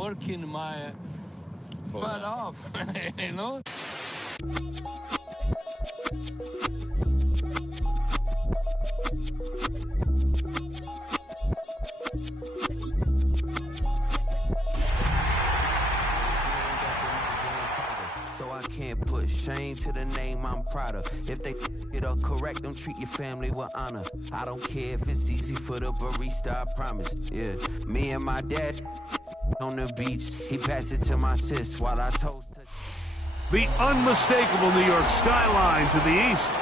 working my butt off, you know? So I can't put shame to the name I'm proud of. If they it up correct, don't treat your family with honor. I don't care if it's easy for the barista, I promise. Yeah, me and my dad on the beach. He passed it to my sis while I toast her. The unmistakable New York skyline to the east.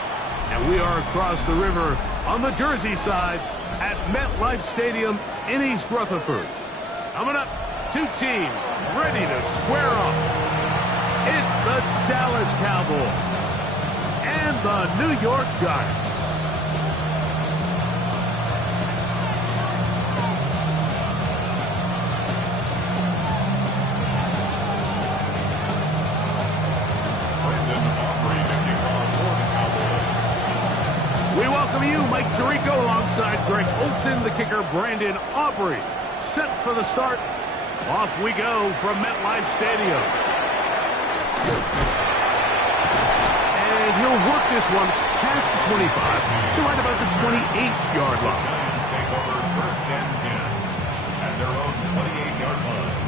And we are across the river on the Jersey side at MetLife Stadium in East Rutherford. Coming up, two teams ready to square off. It's the Dallas Cowboys and the New York Giants. We welcome you, Mike Tirico, alongside Greg Olson, the kicker, Brandon Aubrey. Set for the start. Off we go from MetLife Stadium. And he'll work this one past the 25 to right about the 28-yard line. Giants take over first and 10 at their own 28-yard line.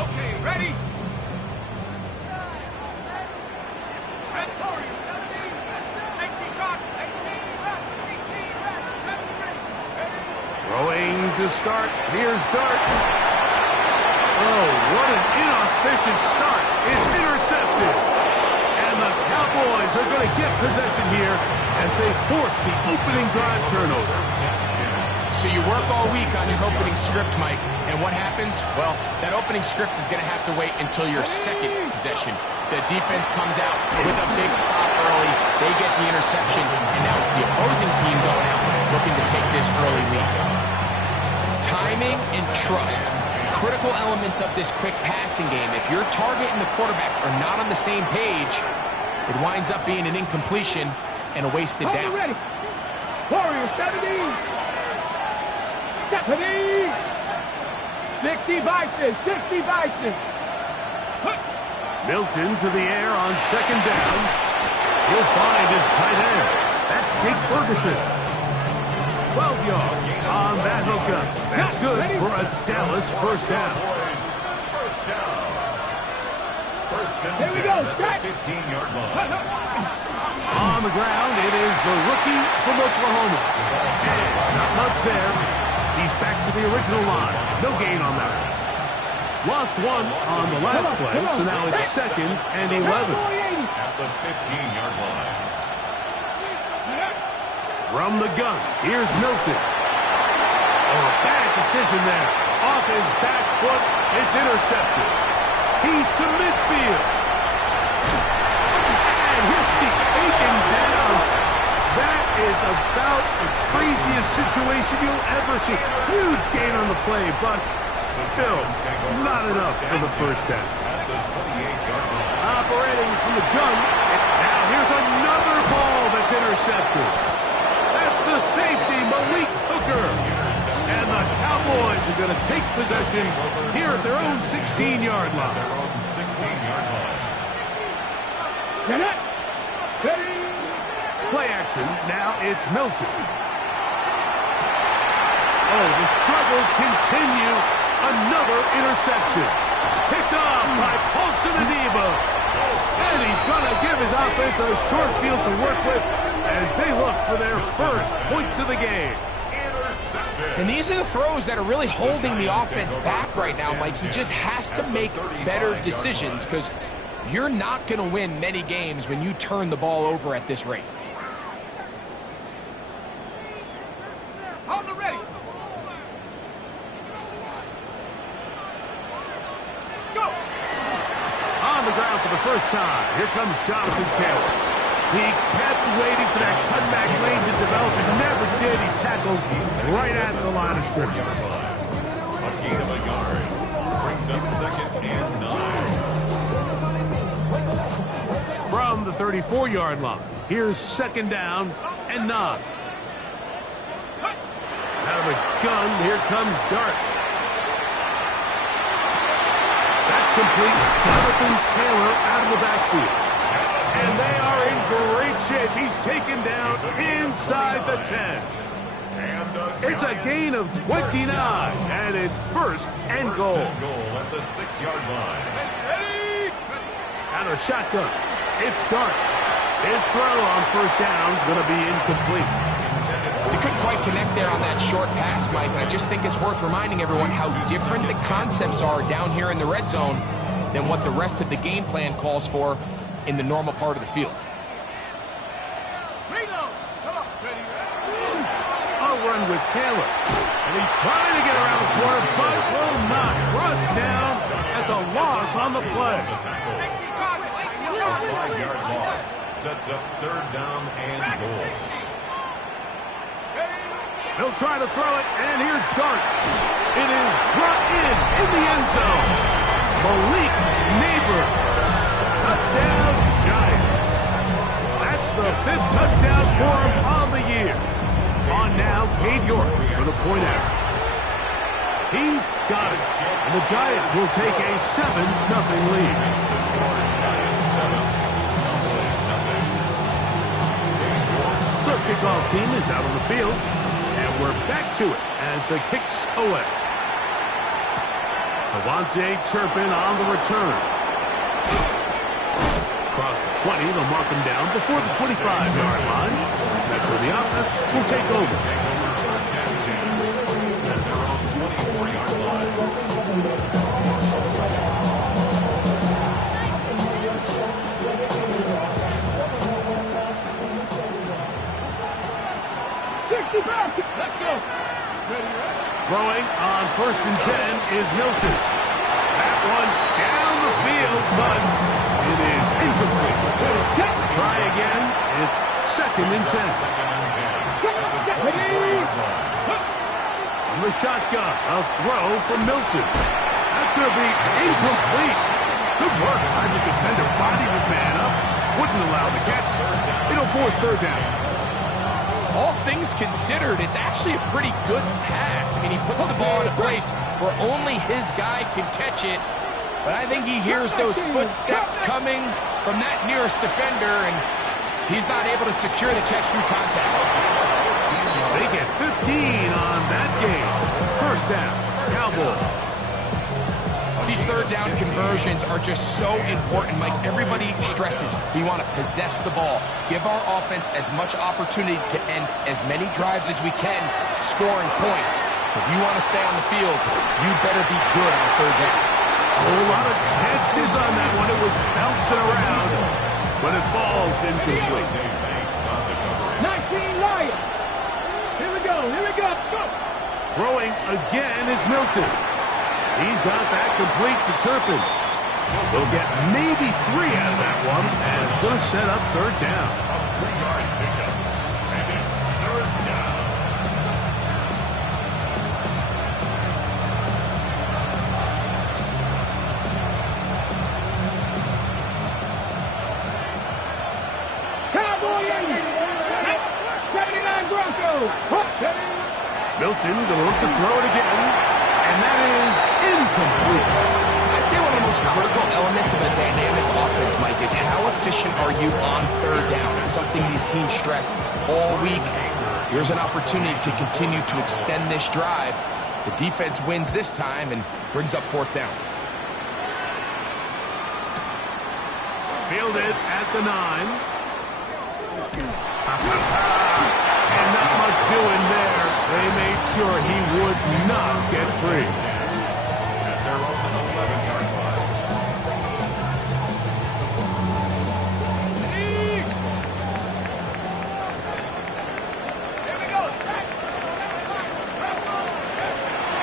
Okay, ready? Throwing to start. Here's Dart. Oh, what an inauspicious start. It's intercepted. And the Cowboys are going to get possession here as they force the opening drive turnover. So you work all week on your opening script, Mike, and what happens? Well, that opening script is going to have to wait until your second possession. The defense comes out with a big stop early. They get the interception, and now it's the opposing team going out looking to take this early lead. Timing and trust, critical elements of this quick passing game. If your target and the quarterback are not on the same page, it winds up being an incompletion and a wasted down. Ready. Warriors 70. 70. 60 Bison. 60 Bison. Milton to the air on second down. He'll find his tight end. That's Jake Ferguson. 12 yards on that hookup. That's good for a Dallas first down. First down. First down. Here we go. 15-yard line. On the ground, it is the rookie from Oklahoma. And not much there. He's back to the original line. No gain on that. Lost one on the last play, so now it's second and 11. At the 15-yard line. From the gun, here's Milton. Oh, a bad decision there. Off his back foot, it's intercepted. He's to midfield. And he'll be taken down. That is about the craziest situation you'll ever see. Huge gain on the play, but still not enough for the first down. At the 28-yard line. Operating from the gun. And now here's another ball that's intercepted. That's the safety, Malik Hooker. And the Cowboys are going to take possession here at their own 16-yard line. Their own 16-yard line. Get it. Ready. Play action. Now it's Milton. Oh, the struggles continue. Another interception. Picked off by Paulson Adebo. And he's going to give his offense a short field to work with as they look for their first points of the game. And these are the throws that are really holding the offense back right now, Mike. He just has to make better decisions because you're not going to win many games when you turn the ball over at this rate. On the ready. Go. On the ground for the first time. Here comes Jonathan Taylor. He kept waiting for that cutback lane to develop and never did. He's tackled right at the line of scrimmage. A gain of a yard. Brings up second and 9. From the 34-yard line, here's second down and 9. Out of the gun. Here comes Dart. That's complete. Jonathan Taylor out of the backfield. And they are in great shape. He's taken down inside the 10. It's a gain of 29, and it's first and goal. At the 6-yard line. Out of shotgun. It's Dart. His throw on first down is going to be incomplete. He couldn't quite connect there on that short pass, Mike, and I just think it's worth reminding everyone how different the concepts are down here in the red zone than what the rest of the game plan calls for in the normal part of the field. Run with Taylor. And he's trying to get around the corner, but will not. Brought down at the loss on the play. 5-yard loss sets up third down and goal. He'll try to throw it, and here's Dart. It is brought in the end zone. Malik Neighbors. Touchdown, Giants. That's the 5th touchdown for him on the year. On now, Cade York for the point after. He's got it. And the Giants will take a 7-0 lead. The kickoff team is out on the field. And we're back to it as the kick's away. Devontae Turpin on the return. Across the 20, they'll mark him down before the 25-yard line. That's where the offense will take over. First and 10 at their own 24-yard line. Let's go. Throwing on first and 10 is Milton. That one down the field, but it is incomplete. Try again. It's second and 10. On the shotgun, a throw from Milton. That's going to be incomplete. Good work. The defender bodied his man up. Wouldn't allow the catch. It'll force third down. All things considered, it's actually a pretty good pass. I mean, he puts the ball in a place where only his guy can catch it. But I think he hears those footsteps coming from that nearest defender, and he's not able to secure the catch through contact. They get 15 on that game. First down, Cowboys. These third down conversions are just so important, Mike. Everybody stresses we want to possess the ball, give our offense as much opportunity to end as many drives as we can, scoring points. So if you want to stay on the field, you better be good on third down. A whole lot of chances on that one. It was bouncing around, but it falls incomplete. 19 Lions. Here we go. Go. Throwing again is Milton. He's got that complete to Turpin. They'll get maybe 3 out of that one, and it's going to set up third down. A 3-yard pickup, and it's third down. Cowboy 79 Broncos. Milton going to look to throw it again, and that is incomplete. I'd say one of the most critical elements of a dynamic offense, Mike, is how efficient are you on third down? It's something these teams stress all week. Here's an opportunity to continue to extend this drive. The defense wins this time and brings up fourth down. Fielded at the 9. And not much doing there. They made sure he would not get free. At their own 11-yard line.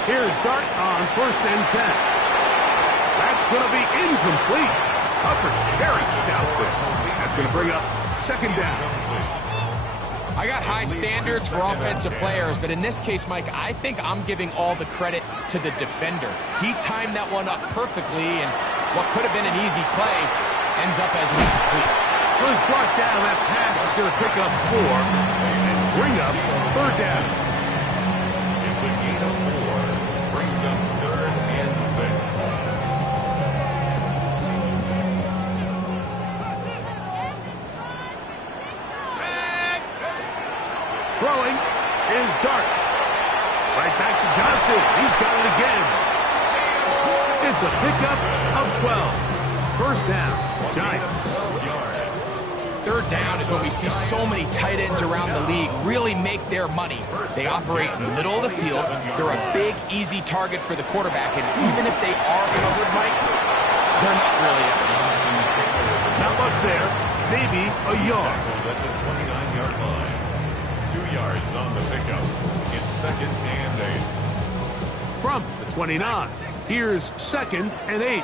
Here's Dart on first and 10. That's going to be incomplete. Upper very stout there. That's going to bring up second down. I got high standards for offensive players, but in this case, Mike, I think I'm giving all the credit to the defender. He timed that one up perfectly, and what could have been an easy play ends up as an incomplete. Was brought down. That pass is going to pick up 4 and bring up third down. It's a gain Right back to Johnson. He's got it again. It's a pickup of 12. First down, Giants. Third down is when we see so many tight ends around the league really make their money. They operate in the middle of the field. They're a big, easy target for the quarterback. And even if they are covered, Mike, they're not really ever. Not much there. Maybe a yard. At the 29-yard line. 2 yards on the pickup. It's 2nd and 8. From the 29. Here's 2nd and 8.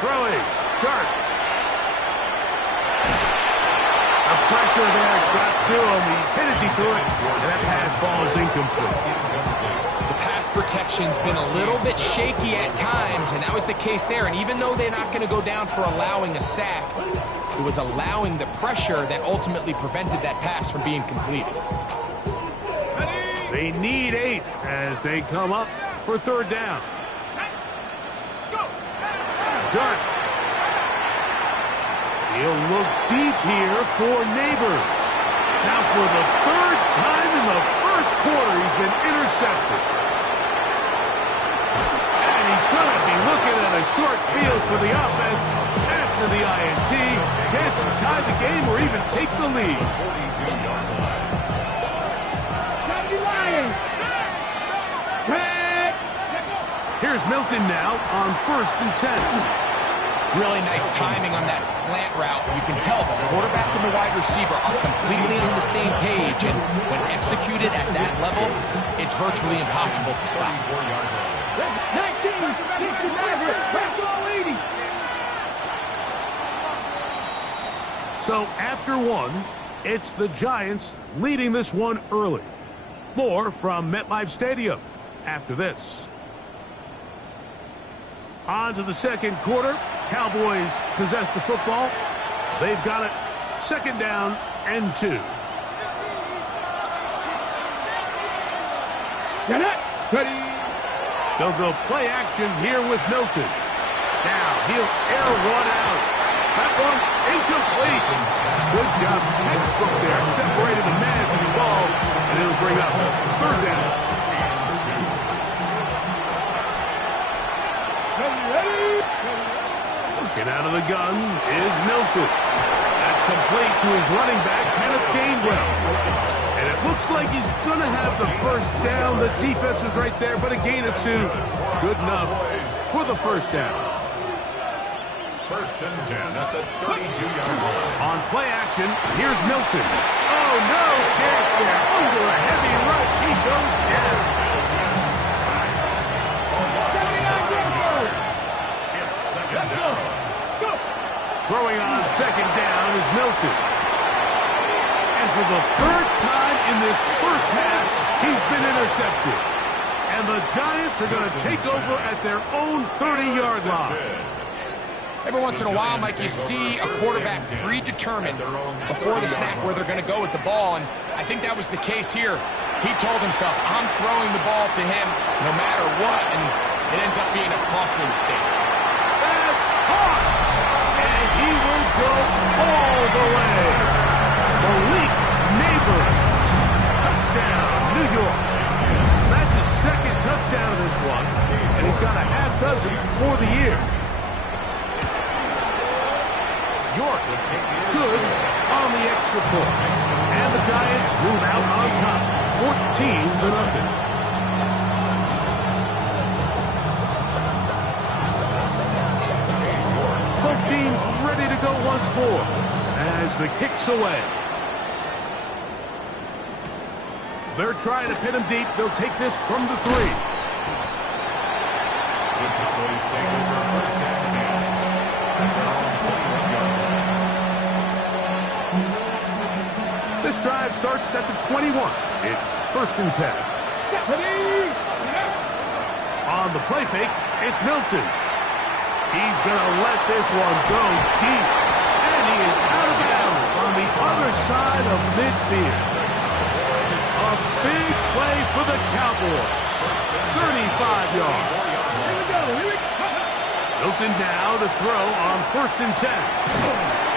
Throwing. Dart. The pressure there got to him. He's hit as he threw it. And that pass ball is incomplete. The pass protection's been a little bit shaky at times, and that was the case there. And even though they're not going to go down for allowing a sack, it was allowing the pressure that ultimately prevented that pass from being completed. They need 8 as they come up for third down. Dart. He'll look deep here for Neighbors. Now for the third time in the first quarter, he's been intercepted. And he's going to be looking at a short field for the offense after the INT. Chance to tie the game or even take the lead. 42-yard line. Here's Milton now on 1st and 10. Really nice timing on that slant route. You can tell the quarterback and the wide receiver are completely on the same page, and when executed at that level, it's virtually impossible to stop. 19, So after one, it's the Giants leading this one early. More from MetLife Stadium after this. On to the second quarter. Cowboys possess the football. They've got it 2nd down and 2. get it, ready. They'll go play action here with Milton. Now he'll air one out. That one incomplete. Good job. Textbook there. Separated the man from the ball. And it'll bring us third down. Looking out of the gun is Milton. That's complete to his running back, Kenneth Gainwell. And it looks like he's going to have the first down. The defense was right there, but a gain of 2. Good enough for the first down. 1st and 10 at the 32-yard line. On play action, here's Milton. Oh, no chance there. Under a heavy rush, he goes down. It's 2nd down. Throwing on 2nd down is Milton. And for the 3rd time in this first half, he's been intercepted. And the Giants are going to take over at their own 30-yard line. Every once in a while, Mike, you see a quarterback predetermined before the snap where they're going to go with the ball, and I think that was the case here. He told himself, I'm throwing the ball to him no matter what, and it ends up being a costly mistake. That's hot! And he will go all the way. Malik Neighbors. Touchdown, New York. That's his 2nd touchdown of this one, and he's got a half dozen for the year. York, good on the extra point. And the Giants move out on top, 14-0. Both teams ready to go once more as the kick's away. They're trying to pin him deep. They'll take this from the 3. The Cowboys take over 1st and 10. At their own 21-yard line. This drive starts at the 21. It's 1st and 10. On the play fake, it's Milton. He's going to let this one go deep. And he is out of bounds on the other side of midfield. A big play for the Cowboys. 35 yards. Milton now to throw on 1st and 10.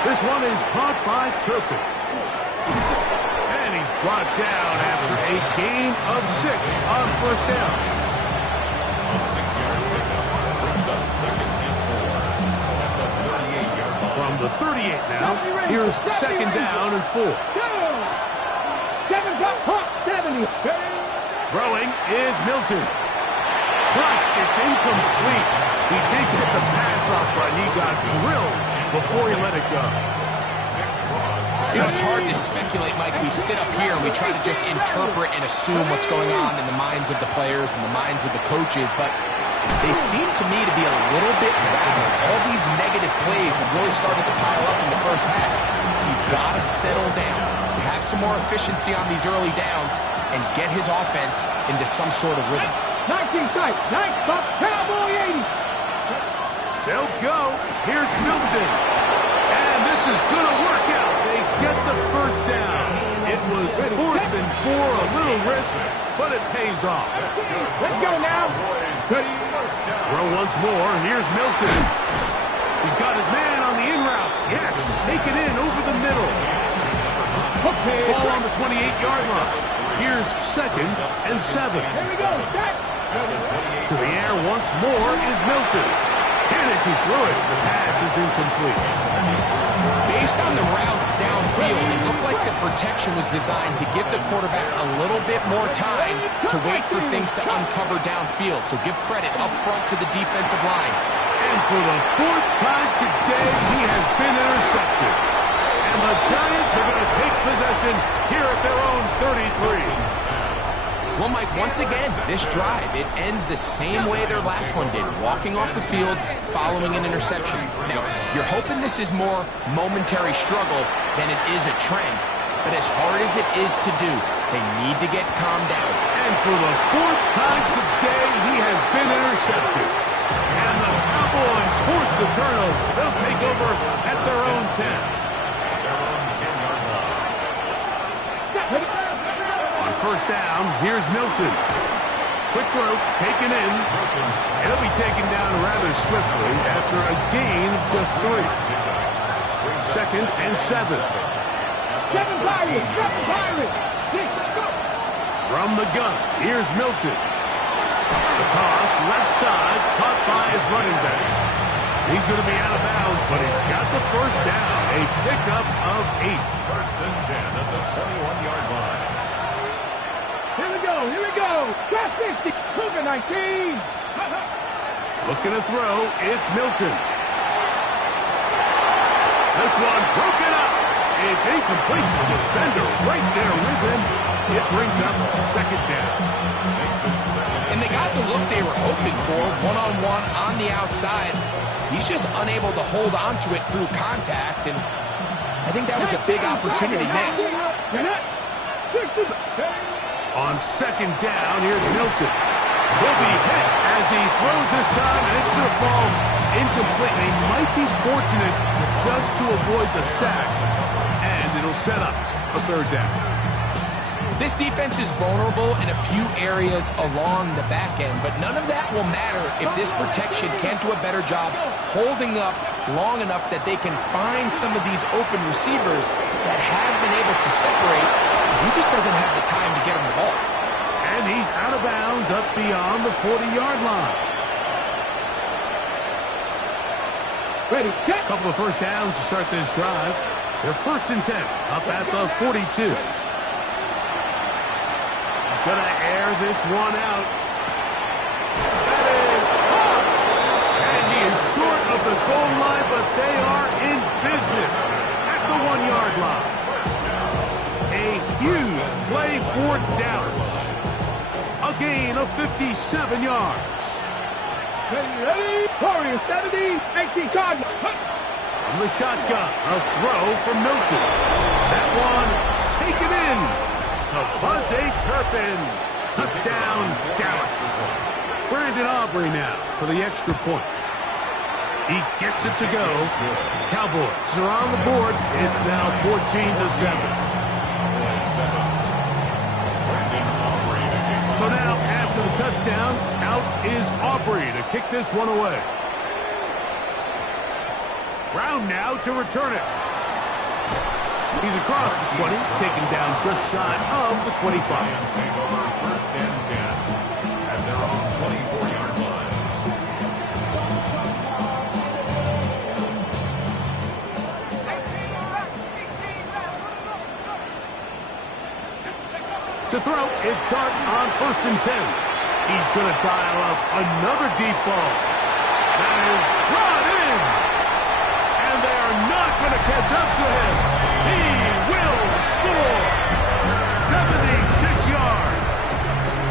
This one is caught by Turpin. And he's brought down after A gain of 6 on first down. A 6-yard pickup brings up 2nd and 4 at the 38-yard line. From the 38 now, here's 2nd down and 4. 70. Throwing is Milton. Thrust, it's incomplete. He did get the pass off, but he got drilled before he let it go. You know, it's hard to speculate, Mike. We sit up here and we try to just interpret and assume what's going on in the minds of the players and the minds of the coaches, but they seem to me to be a little bit rattled. All these negative plays have really started to pile up in the first half. He's got to settle down, have some more efficiency on these early downs, and get his offense into some sort of rhythm. 19 tight, 9 stop, Cowboy 80. They'll go. Here's Milton. And this is going to work out. They get the first down. It was 4th and 4, a little risk, but it pays off. Let's go now. Throw once more. Here's Milton. He's got his man on the in route. Yes, take it in over the middle. Okay. Ball on the 28-yard line. Here's 2nd and 7. Here we go. Back. To the air once more is Milton. And as he threw it, the pass is incomplete. Based on the routes downfield, it looked like the protection was designed to give the quarterback a little bit more time to wait for things to uncover downfield. So give credit up front to the defensive line. And for the 4th time today, he has been intercepted. And the Giants are going to take possession here at their own 33. Well, Mike, once again, this drive, it ends the same way their last one did, walking off the field, following an interception. Now, you're hoping this is more momentary struggle than it is a trend, but as hard as it is to do, they need to get calmed down. And for the 4th time today, he has been intercepted. And the Cowboys force the turnover. They'll take over at their own 10. First down, here's Milton. Quick throw, taken in. He'll be taken down rather swiftly after a gain of just 3. 2nd and 7. 7 Pirates. From the gun, here's Milton. The toss, left side, caught by his running back. He's going to be out of bounds, but he's got the first down. A pickup of 8. 1st and 10 at the 21-yard line. Here we go. Drop 50. Cougar 19. Looking to throw. It's Milton. This one broken up. It's incomplete. Defender right there with him. It brings up 2nd down. And they got the look they were hoping for, one-on-one on the outside. He's just unable to hold on to it through contact, and I think that was a big opportunity missed. On 2nd down, here's Milton. He'll be hit as he throws this time, and it's going to fall incomplete. They might be fortunate just to avoid the sack, and it'll set up a 3rd down. This defense is vulnerable in a few areas along the back end, but none of that will matter if this protection can't do a better job holding up long enough that they can find some of these open receivers that have been able to separate. He just doesn't have the time to get him the ball. And he's out of bounds up beyond the 40-yard line. Ready, A couple of first downs to start this drive. They're 1st and 10 up at the 42. He's going to air this one out. That is caught. And he is short of the goal line, but they are in business at the 1-yard line. A huge play for Dallas. A gain of 57 yards. Ready, Warriors 70, 18 Cardinals. From the shotgun, a throw from Milton. That one taken in. Avante Turpin. Touchdown, Dallas. Brandon Aubrey now for the extra point. He gets it to go. Cowboys are on the board. It's now 14-7. So now, after the touchdown, out is Aubrey to kick this one away. Brown now to return it. He's across the 20, taken down just shy of the 25. Giants take over first and 10 at their own 24-yard line. To throw, it's Dart on first and 10. He's going to dial up another deep ball. That is brought in. And they are not going to catch up to him. He will score. 76 yards.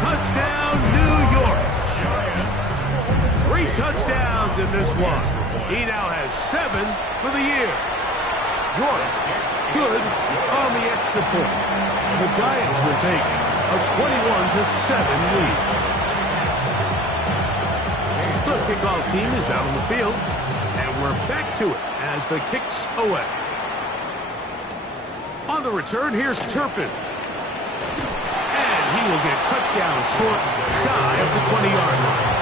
Touchdown, New York. 3 touchdowns in this one. He now has 7 for the year. York, good on the extra point. The Giants will take a 21-7 lead. The kickoff team is out on the field, and we're back to it as the kick's away. On the return, here's Turpin. And he will get cut down short, shy of the 20-yard line.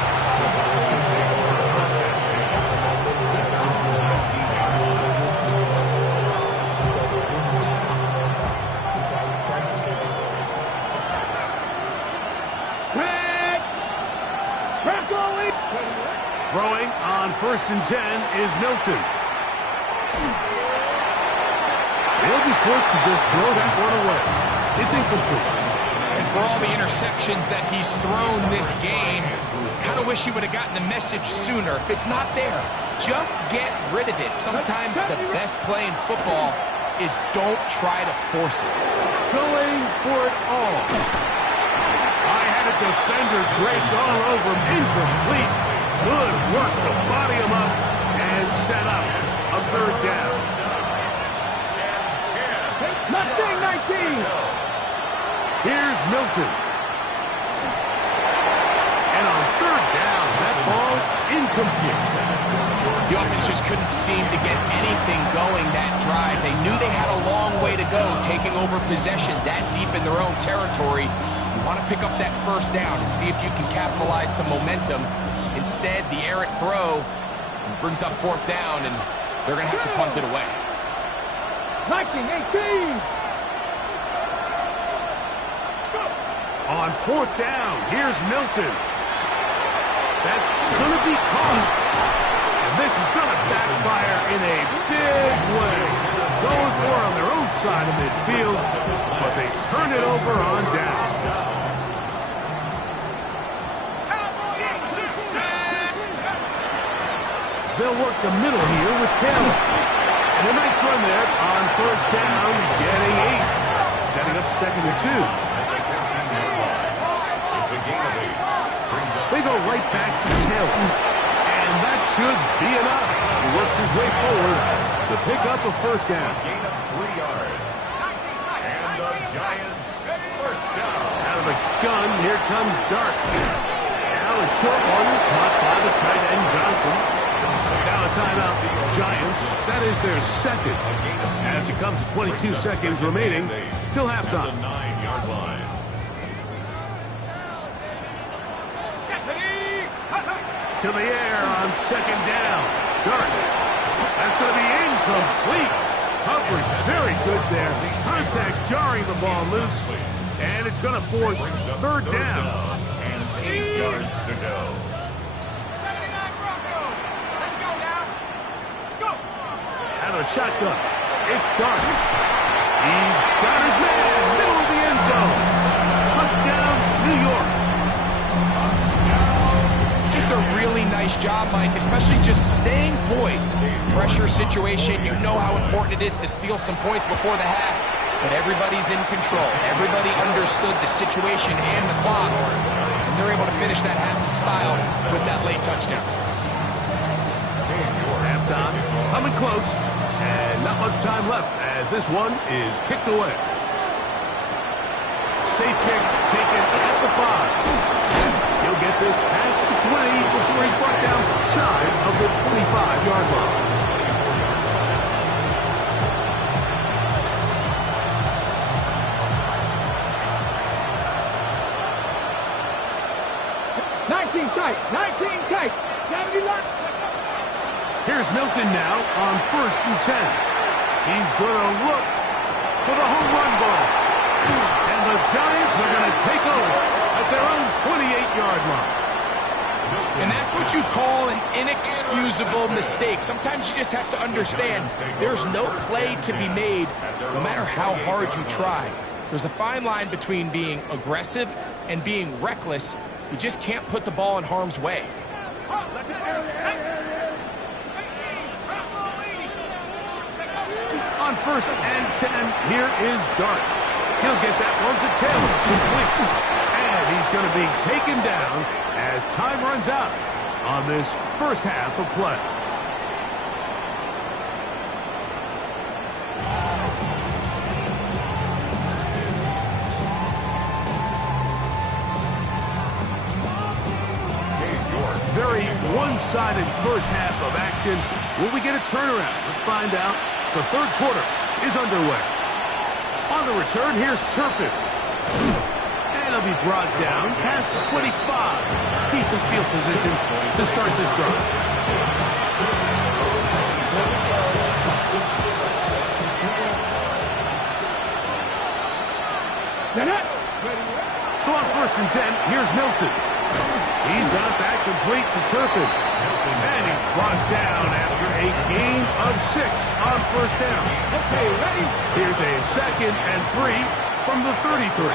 Throwing on first and 10 is Milton. They'll be forced to just throw that one away. It's incomplete. And for all the interceptions that he's thrown this game, kind of wish he would have gotten the message sooner. If it's not there, just get rid of it. Sometimes the best play in football is don't try to force it. Going for it all. I had a defender draped all over him. Incomplete. Good work to body him up and set up a third down. Mustang 19. Here's Milton. And on third down, that ball incomplete. The offense just couldn't seem to get anything going that drive. They knew they had a long way to go, taking over possession that deep in their own territory. You want to pick up that first down and see if you can capitalize some momentum. Instead, the errant throw brings up fourth down, and they're going to have to punt it away. 19-18. On fourth down, here's Milton. That's going to be caught. And this is going to backfire in a big way. Going for it on their own side of midfield, but they turn it over on down. They'll work the middle here with Taylor. And a nice run there on first down, getting 8. Setting up second and 2. They go right back to Taylor. And that should be enough. He works his way forward to pick up a first down. Gain of 3 yards. And the Giants first down. Out of the gun, here comes Dart. Now a short one caught by the tight end Johnson. Now a timeout, Giants. That is their second. As it comes to 22 seconds remaining till halftime. The 9-yard line. To the air on second down. Dart. That's going to be incomplete. Coverage very good there. Contact jarring the ball loose. And it's going to force third down. And 8 yards to go. Out of the shotgun. It's Dart. He's got his man. Middle of the end zone. Touchdown, New York. Just a really nice job, Mike, especially just staying poised. Pressure situation, you know how important it is to steal some points before the half, but everybody's in control. Everybody understood the situation and the clock, and they're able to finish that half in style with that late touchdown. Halftime coming close, and not much time left as this one is kicked away. Safe kick taken at the 5. He'll get this past the 20 before he's brought down shy of the 25-yard line. Tight, 19 tight, 71. Here's Milton now on first and 10. He's going to look, for the home run ball. And the Giants are going to take over at their own 28-yard line. And that's what you call an inexcusable mistake. Sometimes you just have to understand there's no play to be made, no matter how hard you try. There's a fine line between being aggressive and being reckless. You just can't put the ball in harm's way. On 1st and 10, here is Dart. He'll get that one to Taylor, complete. And he's going to be taken down as time runs out on this first half of play. Very one-sided first half of action. Will we get a turnaround? Let's find out. The third quarter is underway. On the return, here's Turpin. And he'll be brought down past the 25. Decent field position to start this drive. So on 1st and 10, here's Milton. He's got that complete to Turpin. And he's brought down after a gain of 6 on 1st down. Okay, ready? Here's a 2nd and 3 from the 33.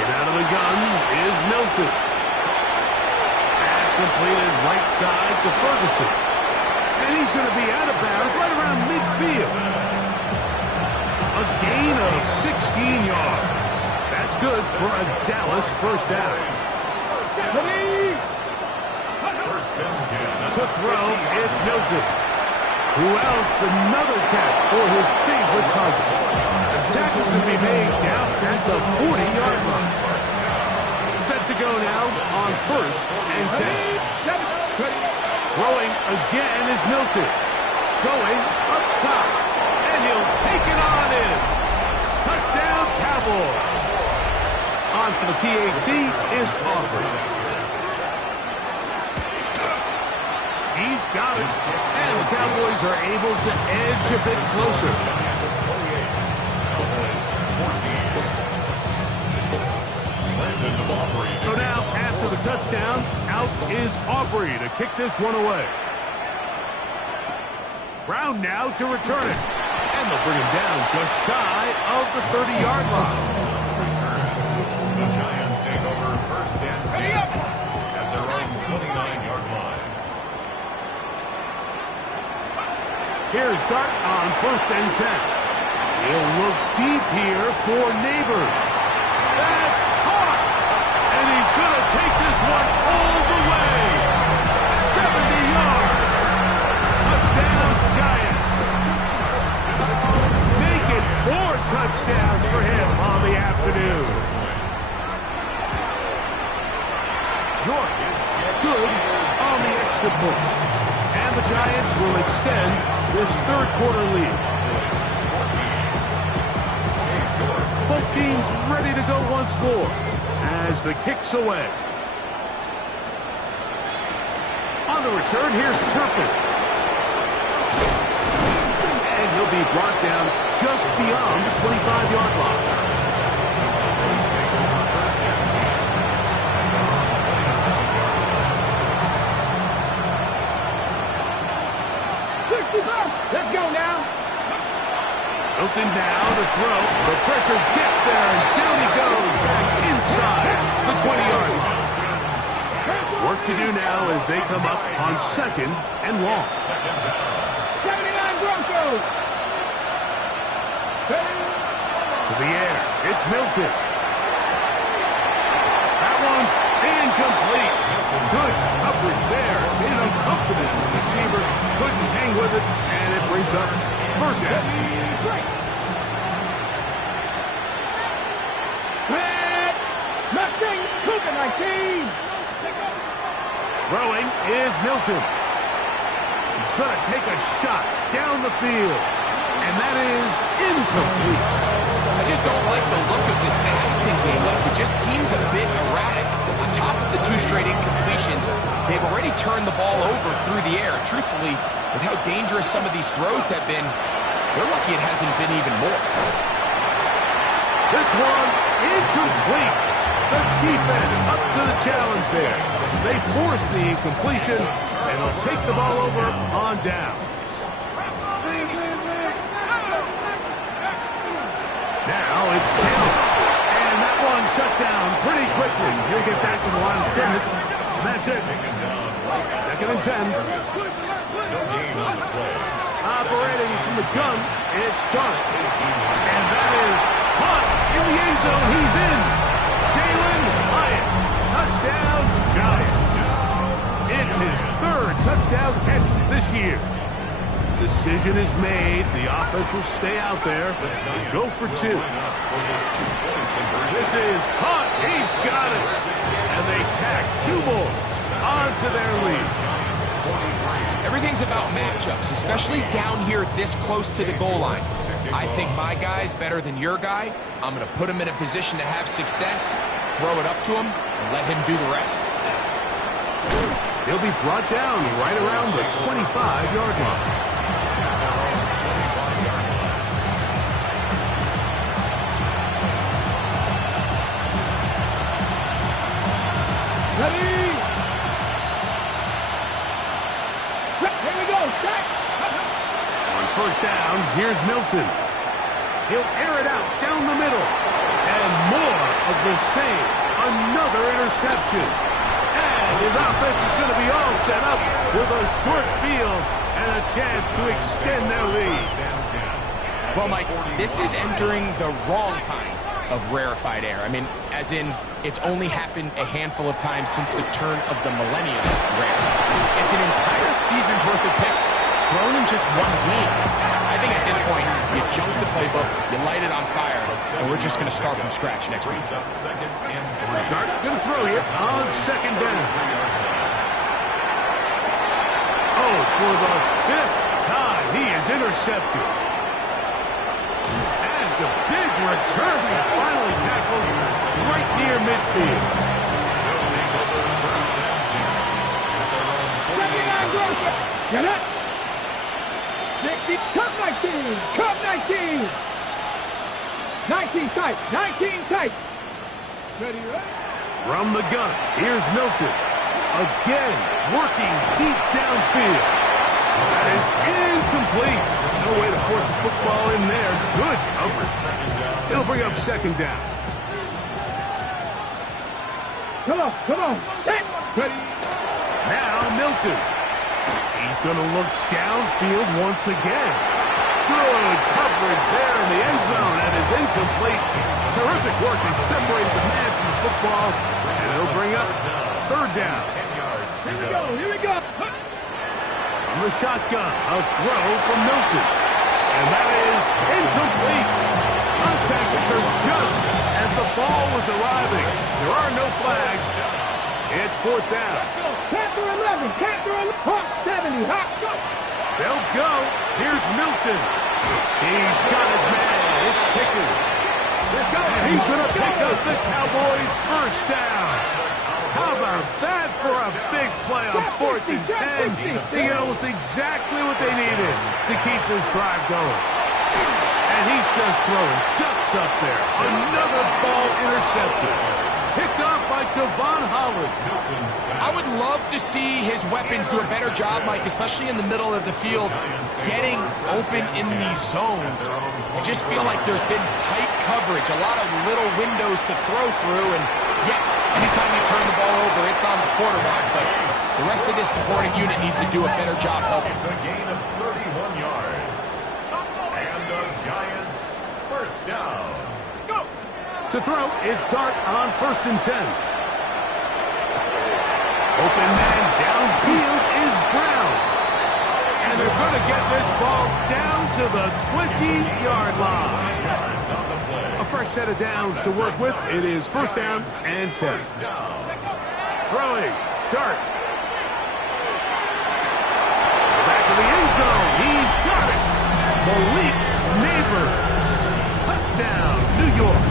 Get out of the gun is Milton. Pass completed right side to Ferguson. And he's going to be out of bounds right around midfield. A gain of 16 yards. That's good for a Dallas first down. To throw, it's Milton. Who else? Another catch for his favorite target. The tackle's going to be made down at the 40-yard line. Set to go now on 1st and 10. Throwing again is Milton. Going up top. And he'll take it on in. Touchdown, Cowboys. On for the PAT is Aubrey. He's got it. And the Cowboys are able to edge a bit closer. So now, after the touchdown, out is Aubrey to kick this one away. Brown now to return it. And they'll bring him down just shy of the 30-yard line. The Giants take over 1st and 10 at their own 29-yard line. Here's Dart on 1st and 10. He'll look deep here for Neighbors. That's caught! And he's going to take this one all the way. 70 yards. Touchdown, Giants. Make it 4 touchdowns for him on the afternoon. York is good on the extra point. And the Giants will extend this third quarter lead. Both teams ready to go once more as the kick's away. On the return, here's Turpin. And he'll be brought down just beyond the 25-yard line. Let's go now. Milton now to throw. The pressure gets there, and down he goes back inside the 20-yard line. Work to do now as they come up on 2nd and long. 79 Broncos. To the air. It's Milton. That one's incomplete. Good coverage there. Made it uncomfortable for the receiver. Couldn't hang with it, and it brings up 3rd down. Mustang Cougar 19. Throwing is Milton. He's going to take a shot down the field, and that is incomplete. I just don't like the look of this passing game. Like, it just seems a bit erratic. On top of the 2 straight incompletions, they've already turned the ball over through the air. Truthfully, with how dangerous some of these throws have been, They're lucky it hasn't been even more. This one, incomplete. The defense up to the challenge there. They force the incompletion, and they'll take the ball over on down. Now it's Taylor. And that one shut down pretty quickly. He'll get back to the line of scrimmage. And that's it. 2nd and 10. Operating from the gun, it's Dart. And that is caught in the end zone. He's in. Jalen Hyatt. Touchdown, Giants. It's his 3rd touchdown catch this year. Decision is made. The offense will stay out there. Let's go for 2. This is caught. He's got it. And they tack 2 more onto their lead. Everything's about matchups, especially down here this close to the goal line. I think my guy's better than your guy. I'm going to put him in a position to have success, throw it up to him, and let him do the rest. He'll be brought down right around the 25-yard line. Ready? Here we go. Set. On 1st down, here's Milton. He'll air it out down the middle. And more of the same. Another interception. And his offense is going to be all set up with a short field and a chance to extend their lead. Well, Mike, this is entering the wrong kind of rarefied air. I mean, as in, it's only happened a handful of times since the turn of the millennium rare. It's an entire season's worth of picks thrown in just one game. I think at this point, you jump the playbook, you light it on fire, and we're just going to start from scratch next week. Dart going to throw here on 2nd down. Oh, for the 5th time, he is intercepted. And a big return. He's finally tackled right near midfield. Get it. Cup 19. Cup 19. 19 tight. 19 tight. Ready, ready. From the gun, here's Milton. Again, working deep downfield. That is incomplete. There's no way to force the football in there. Good coverage. It'll bring up 2nd down. Come on, come on. Set. Ready. Now Milton. He's going to look downfield once again. Good coverage there in the end zone. That is incomplete. Terrific work. They separated the man from the football. And it'll bring up 3rd down. Here we go, here we go. From the shotgun, a throw from Milton. And that is incomplete. Contact occurred just as the ball was arriving. There are no flags. It's 4th down. Panther 11, Panther 11, Hawk 70, Hawk go. They'll go. Here's Milton. He's got his man. It's Pickens. And he's going to pick up the Cowboys' 1st down. How about that for a big play on 4th and 10? They get almost exactly what they needed to keep this drive going. And he's just throwing ducks up there. Another ball intercepted. Picked off by Javon Holland. I would love to see his weapons do a better job, Mike, especially in the middle of the field, getting open in these zones. I just feel like there's been tight coverage, a lot of little windows to throw through, and yes, anytime you turn the ball over, it's on the quarterback, but the rest of this supporting unit needs to do a better job helping. It's a gain of 31 yards. And the Giants' 1st down. To throw, it's Dart on 1st and 10. Open man downfield is Brown. And they're going to get this ball down to the 20-yard line. A fresh set of downs to work with. It is 1st down and 10. Throwing, Dart. Back to the end zone. He's got it. Malik Neighbors. Touchdown, New York.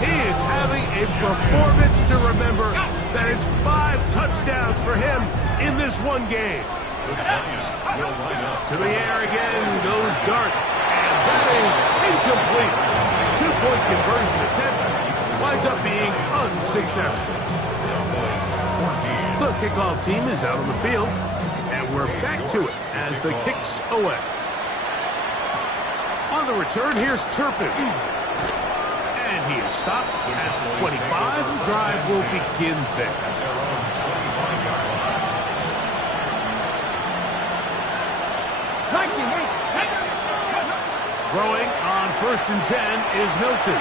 He is having a performance to remember. That is 5 touchdowns for him in this one game. To the air again goes Dart. That is incomplete. Two-point conversion attempt winds up being unsuccessful. The kickoff team is out on the field, and we're back to it as the kick's away. On the return, here's Turpin. And he is stopped at the 25. The drive will begin there. Throwing on 1st and 10 is Milton.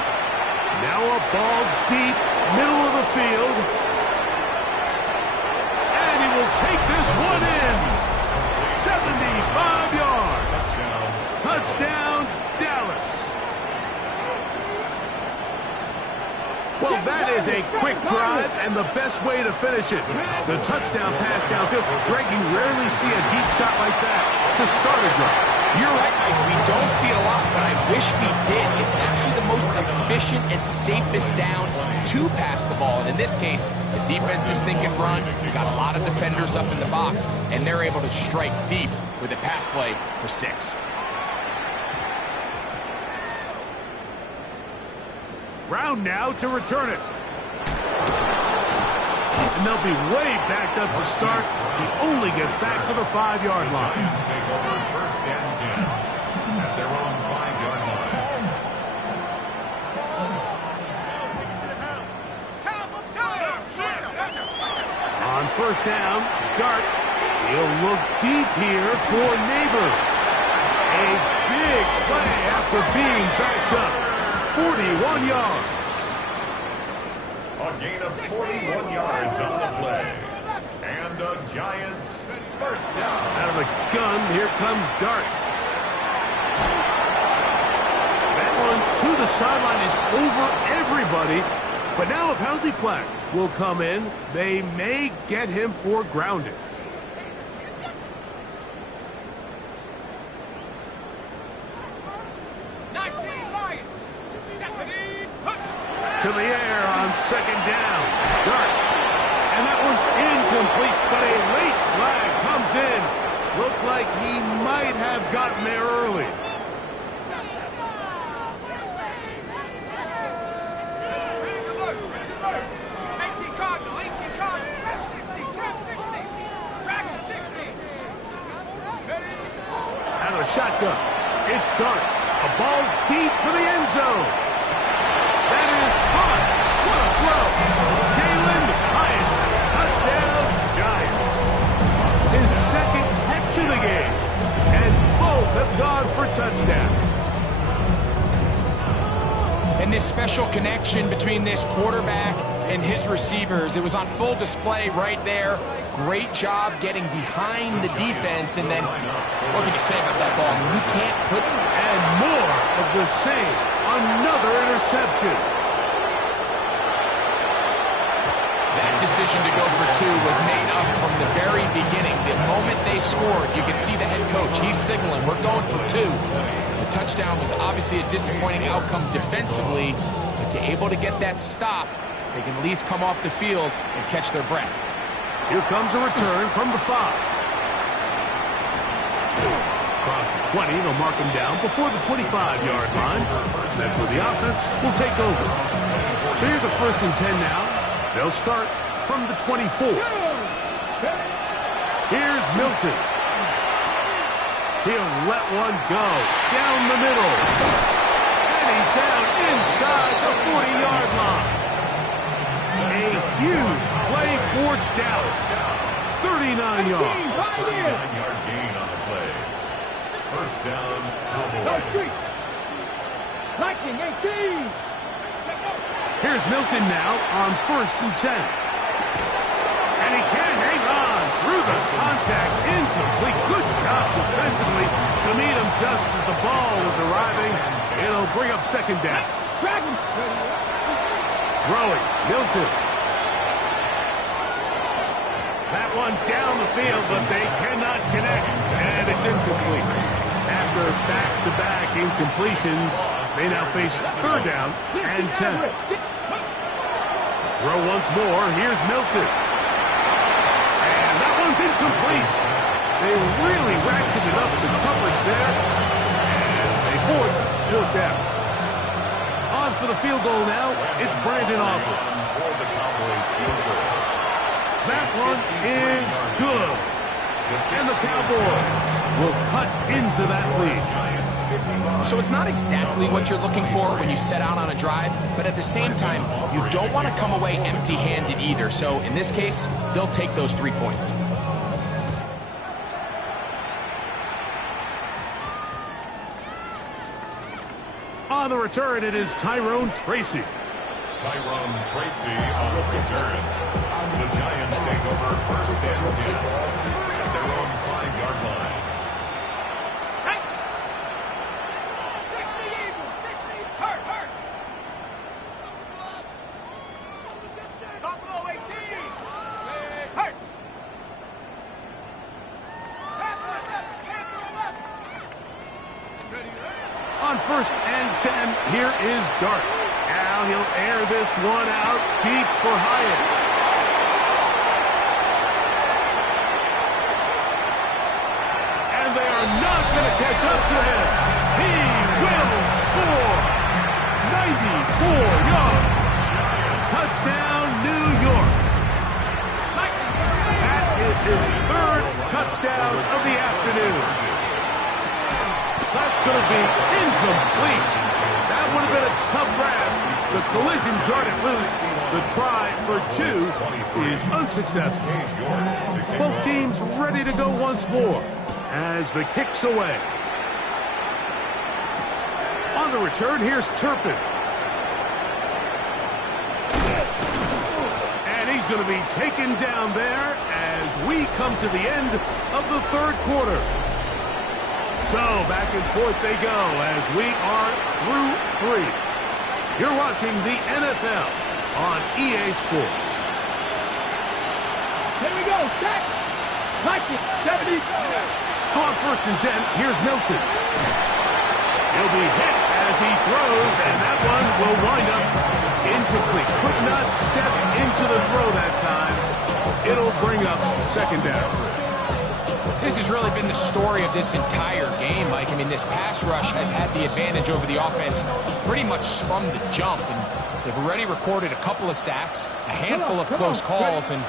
Now a ball deep, middle of the field. And he will take this one in. 75 yards. Touchdown, Dallas. Well, that is a quick drive and the best way to finish it. The touchdown pass downfield. Greg, you rarely see a deep shot like that to start a drive. You're right, Mike. We don't see it a lot, but I wish we did. It's actually the most efficient and safest down to pass the ball. And in this case, the defense is thinking run. We've got a lot of defenders up in the box, and they're able to strike deep with a pass play for 6. Brown now to return it. And they'll be way backed up to start. He only gets back to the 5-yard line. Giants take over 1st and 10 at their own 5-yard line. On 1st down, Dart. He'll look deep here for Neighbors. A big play after being backed up. 41 yards. A gain of 41 yards on the play. And the Giants 1st down. Out of the gun, here comes Dart. That one to the sideline is over everybody. But now a penalty flag will come in. They may get him for grounding. To the air on 2nd down. Dart. And that one's incomplete, but a late flag comes in. Looked like he might have gotten there early. Out of the shotgun. It's Dart. A ball deep for the end zone. That is caught. What a throw. Jalen Hyatt. Touchdown, Giants. His 2nd catch of the game. And both have gone for touchdowns. And this special connection between this quarterback and his receivers, it was on full display right there. Great job getting behind the defense. And then, what can you say about that ball? I mean, you can't put... And more of the same. Another interception. That decision to go for 2 was made up from the very beginning. The moment they scored, you could see the head coach. He's signaling, we're going for 2. The touchdown was obviously a disappointing outcome defensively, but to able to get that stop, they can at least come off the field and catch their breath. Here comes a return from the 5. Across the 20, they'll mark him down before the 25-yard line. That's where the offense will take over. So here's a 1st and 10 now. They'll start from the 24. Here's Milton. He'll let one go down the middle. And he's down inside the 40-yard line. A huge play for Dallas. 39 yards. 39-yard gain on the play. 1st down, Cowboys. Here's Milton now on 1st and 10. And he can hang on through the contact. Incomplete. Good job defensively to meet him just as the ball was arriving. It'll bring up 2nd down. Throwing, Milton. That one down the field, but they cannot connect. And it's incomplete. After back-to-back incompletions, they now face 3rd down and 10. Throw once more. Here's Milton. And that one's incomplete. They really ratcheted up the coverage there. And they force fourth down. On for the field goal now. It's Brandon Aubrey. For the Cowboys field goal. That one is good. And the Cowboys will cut into that lead. So it's not exactly what you're looking for when you set out on a drive, but at the same time, you don't want to come away empty-handed either. So in this case, they'll take those 3 points. On the return, it is Tyrone Tracy. Tyrone Tracy on the return. The Giants take over first and 10 at their own 5-yard line. 60 Eagles, 60. Hurt. Buffalo 18. Hurt. On first and 10, here is Dart. Now he'll air this one out deep for Hyatt. And they are not going to catch up to him. He will score. 94 yards. Touchdown, New York. That is his third touchdown of the afternoon. That's going to be incomplete. That would have been a tough grab. The collision jarred it loose. The try for 2 is unsuccessful. Both teams ready to go once more as the kick's away. On the return, here's Turpin. And he's going to be taken down there as we come to the end of the third quarter. So, back and forth they go as we are through 3. You're watching the NFL on EA Sports. Here we go, set. Like it, 70. So on first and 10, here's Milton. He'll be hit as he throws, and that one will wind up incomplete. Could not step into the throw that time. It'll bring up second down. This has really been the story of this entire game, Mike. I mean, this pass rush has had the advantage over the offense pretty much from the jump. And they've already recorded a couple of sacks, a handful of close calls, and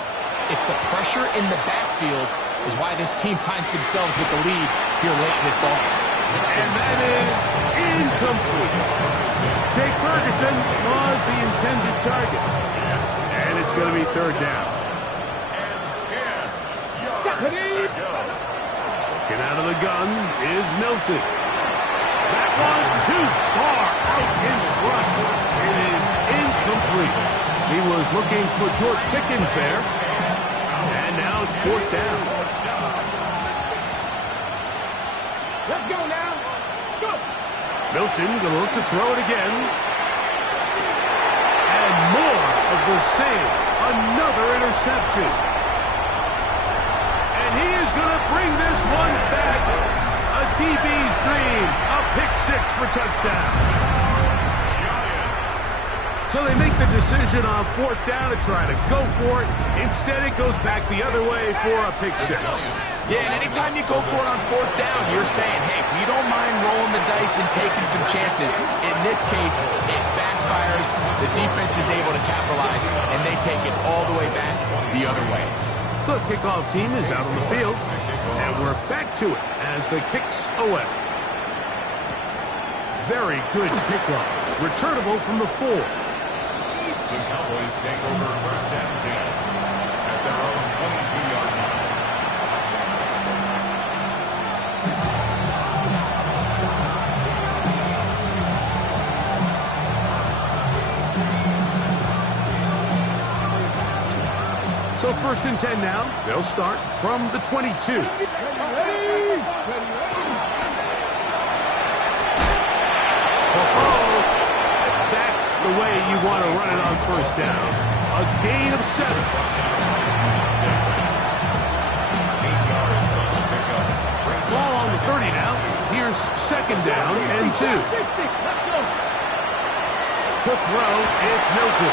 it's the pressure in the backfield is why this team finds themselves with the lead here late in this ball game. And that is incomplete. Jake Ferguson was the intended target. And it's going to be third down. Get out of the gun is Milton. That one too far out in front. It is incomplete. He was looking for George Pickens there. And now it's fourth down. Let's go now. Let's go. Milton going to look to throw it again. And more of the same. Another interception. And he is going to bring this one back. A DB's dream. A pick 6 for touchdown. So they make the decision on fourth down to try to go for it. Instead, it goes back the other way for a pick 6. Yeah, and anytime you go for it on fourth down, you're saying, hey, we don't mind rolling the dice and taking some chances. In this case, it backfires. The defense is able to capitalize, and they take it all the way back the other way. The kickoff team is out on the field, and we're back to it as the kick's away. Very good kickoff. Returnable from the 4. The Cowboys take over first and 10 at their own 22-yard line. So first and 10 now. They'll start from the 22. That's the way you want to run it on first down. A gain of 7. Ball on the 30 now. Here's second down and 2. To throw, it's Milton.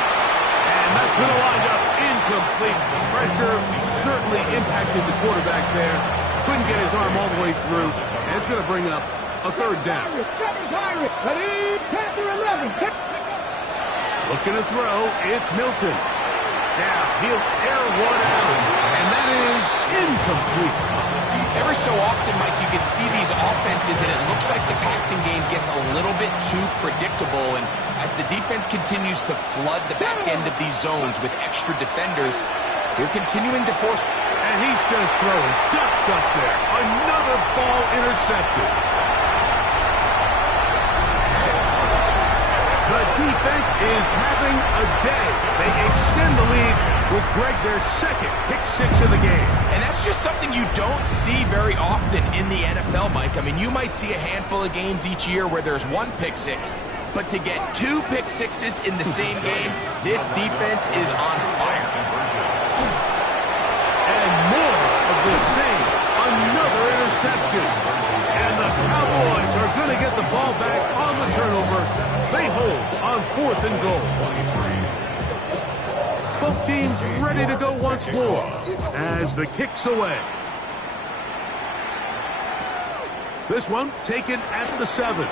And that's going to wind up incomplete. Pressure certainly impacted the quarterback there. Couldn't get his arm all the way through. And it's going to bring up a a third down. Ready, Panther 11. Looking to throw, it's Milton. Now, he'll air one out, and that is incomplete. Every so often, Mike, you can see these offenses, and it looks like the passing game gets a little bit too predictable. And as the defense continues to flood the back end of these zones with extra defenders, they're continuing to force. And he's just throwing ducks up there. Another ball intercepted. The defense is having a day. They extend the lead with Greg their second pick six of the game. And that's just something you don't see very often in the NFL, Mike. I mean, you might see a handful of games each year where there's one pick six, but to get two pick sixes in the same game, this defense is on fire. And more of the same. Another interception. And the Cowboys are going to get the ball back on the turnover. They hold on 4th and goal. Both teams ready to go once more as the kick's away. This one taken at the 7.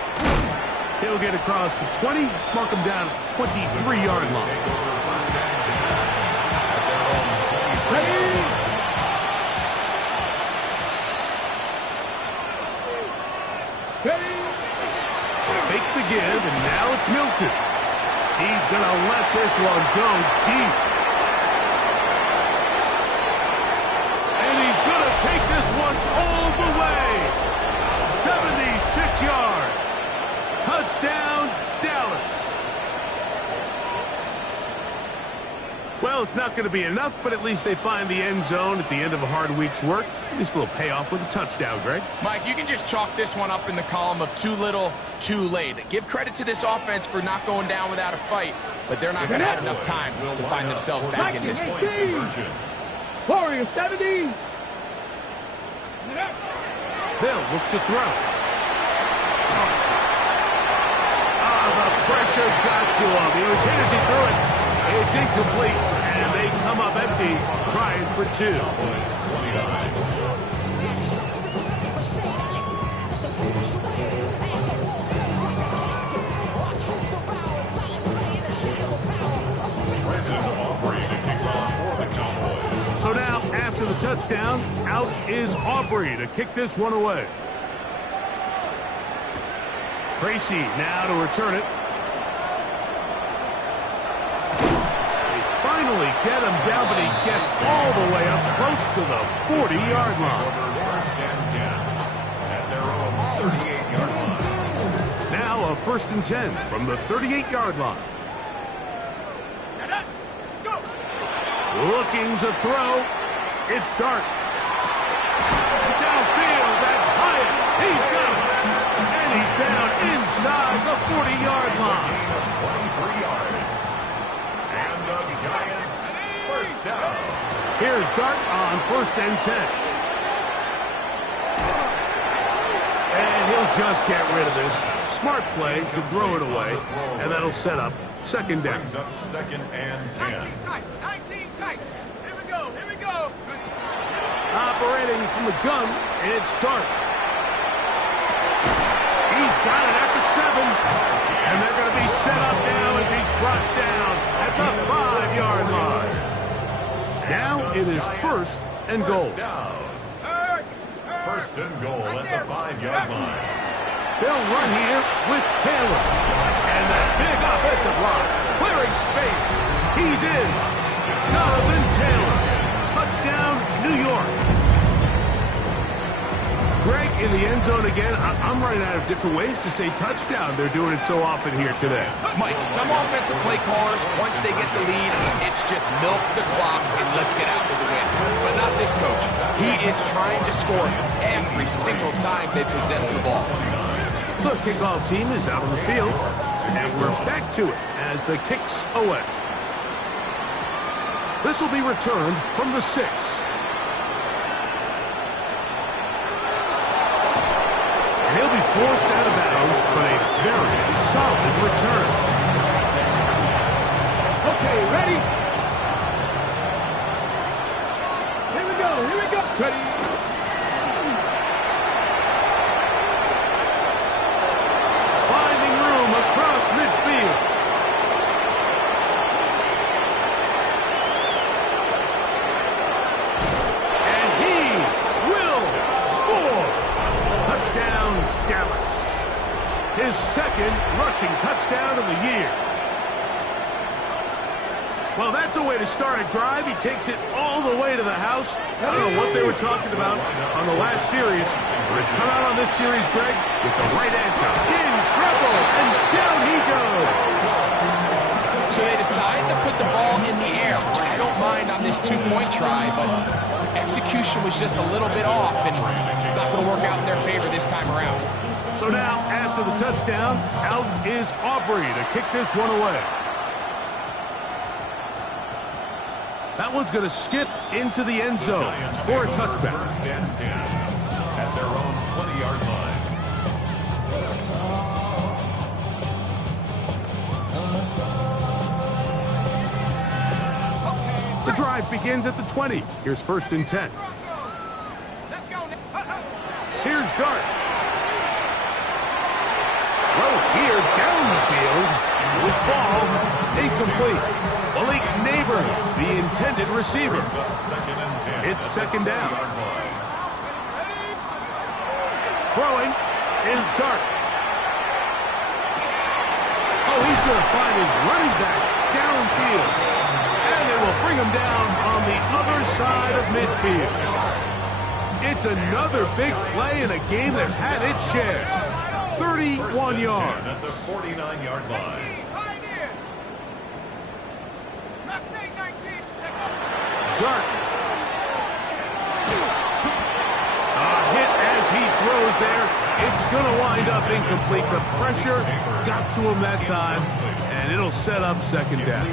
He'll get across the 20, mark him down at the 23-yard line. Fake the give, and now it's Milton. He's going to let this one go deep. And he's going to take this one all the way. 76 yards. Touchdown, Dallas. Well, it's not going to be enough, but at least they find the end zone at the end of a hard week's work. At least a little payoff with a touchdown, Greg. Mike, you can just chalk this one up in the column of too little, too late. Give credit to this offense for not going down without a fight, but they're not going to have enough time to find themselves back in this point. Warrior 70. They'll look to throw. The pressure got to him. He was hit as he threw it. It's incomplete, and they come up empty, trying for 2. So now, after the touchdown, out is Aubrey to kick this one away. Tracy now to return it. They finally get him down, but he gets all the way up close to the 40-yard line. First and 10 at their own 38-yard line. Now a 1st and 10 from the 38-yard line. Looking to throw. It's Dart. Downfield, that's Hyatt. He's got it. And he's down inside the 40-yard line. 23 yards. And the Giants first down. Here's Dart on 1st and 10. And he'll just get rid of this. Smart play to throw it away. And that'll set up 2nd down. Brings up 2nd and 10. 19 tight. Here we go. Operating from the gun, it's Dart. He's got it at the 7. And they're going to be set up now as he's brought down at the 5-yard line. Now it is 1st and goal. First and goal at the 5-yard line. They'll run here with Taylor. And that big offensive line clearing space. He's in. Jonathan Taylor. Touchdown, New York. Greg in the end zone again. I'm running out of different ways to say touchdown. They're doing it so often here today. Mike, some offensive play callers, once they get the lead, it's just milk the clock and let's get out with the win. But not this coach. He is trying to score every single time they possess the ball. The kickoff team is out on the field, and we're back to it as the kick's away. This will be returned from the 6. And he'll be forced out of bounds, but a very solid return. Okay, ready? Here we go. Ready? second rushing touchdown of the year. Well, that's a way to start a drive. He takes it all the way to the house. I don't know what they were talking about on the last series, but it's come out on this series, Greg, with the right answer. In trouble, and down he goes. So they decide to put the ball in the air, which I don't mind on this two-point try, but execution was just a little bit off, and it's not going to work out in their favor this time around. So now, after the touchdown, out is Aubrey to kick this one away. That one's going to skip into the end zone for a touchback. First and 10 at their own 20-yard line. The drive begins at the 20. Here's first and 10. Here's Dart. Well, here down the field. With ball incomplete. Malik Neighbors, the intended receiver. It's second down. Throwing is Dart. Oh, he's going to find his running back downfield. And it will bring him down on the other side of midfield. It's another big play in a game that's had its share. 31 yards. At the 49-yard line. Dart. A hit as he throws there. It's going to wind up incomplete. The pressure got to him that time, and it'll set up second down.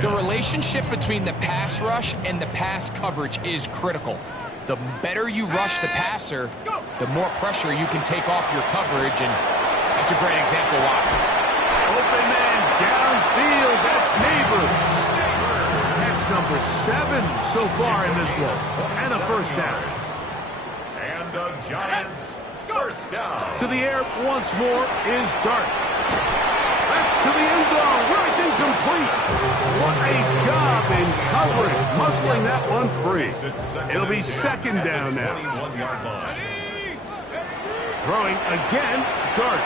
The relationship between the pass rush and the pass coverage is critical. The better you rush the passer, the more pressure you can take off your coverage, and that's a great example why. Open man downfield. That's Neighbors. Number 7 so far in this one. And a first down. And the Giants first down. To the air once more is Dart. That's to the end zone where it's incomplete. What a job in coverage, muscling that one free. It'll be second down now. Throwing again, Dart.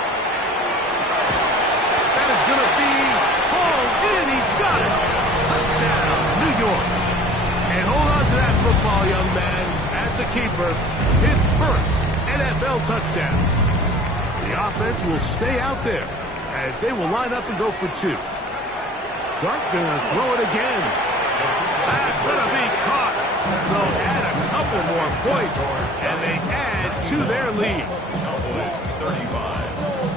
That is going to be hauled in. He's got it. Touchdown, New York. And hold on to that football, young man. That's a keeper. His first NFL touchdown. The offense will stay out there as they will line up and go for 2. Dart going to throw it again. That's going to be caught. So add a couple more points, and they add to their lead.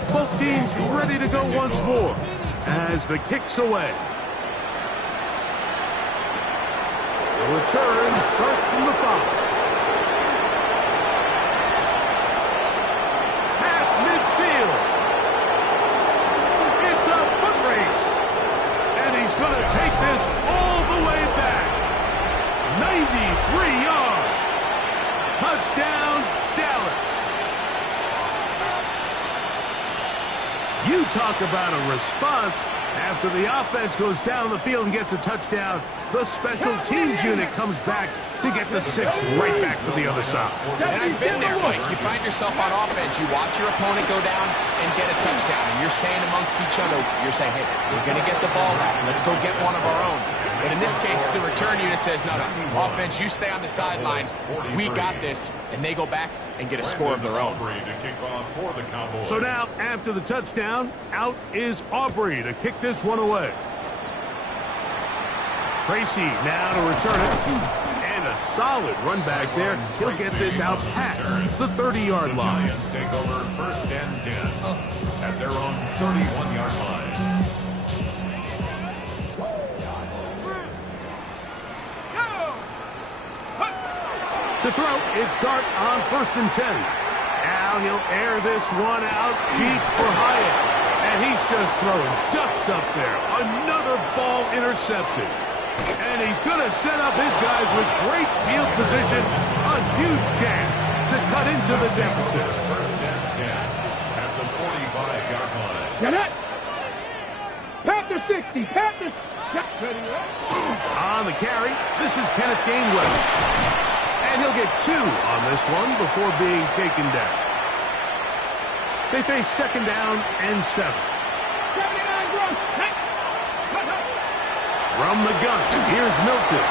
Both teams ready to go once more as the kick's away. The return starts from the 5. Half midfield. It's a foot race. And he's going to take this all the way back. 93 yards. Touchdown, Dallas. You talk about a response. After the offense goes down the field and gets a touchdown, the special teams unit comes back to get the 6 right back to the other side. And I've been there, Mike. You find yourself on offense, you watch your opponent go down and get a touchdown, and you're saying amongst each other, you're saying, hey, we're going to get the ball back. Let's go get one of our own. But in this case, the return unit says, no, offense, you stay on the sideline. We got this. And they go back and get a score of their own. So now, after the touchdown, out is Aubrey to kick this one away. Tracy now to return it. And a solid run back there. He'll get this out past the 30-yard line. The Giants take over first and 10 at their own 31-yard line. To throw, it's Dart on first and 10. Now he'll air this one out deep for Hyatt. And he's just throwing ducks up there. Another ball intercepted. And he's going to set up his guys with great field position. A huge chance to cut into the deficit. First and 10 at the 45-yard line. Get it! Panther 60, Panther... On the carry, this is Kenneth Gainwell. And he'll get 2 on this one before being taken down. They face second down and 7. 79 Gronk. From the gun, here's Milton.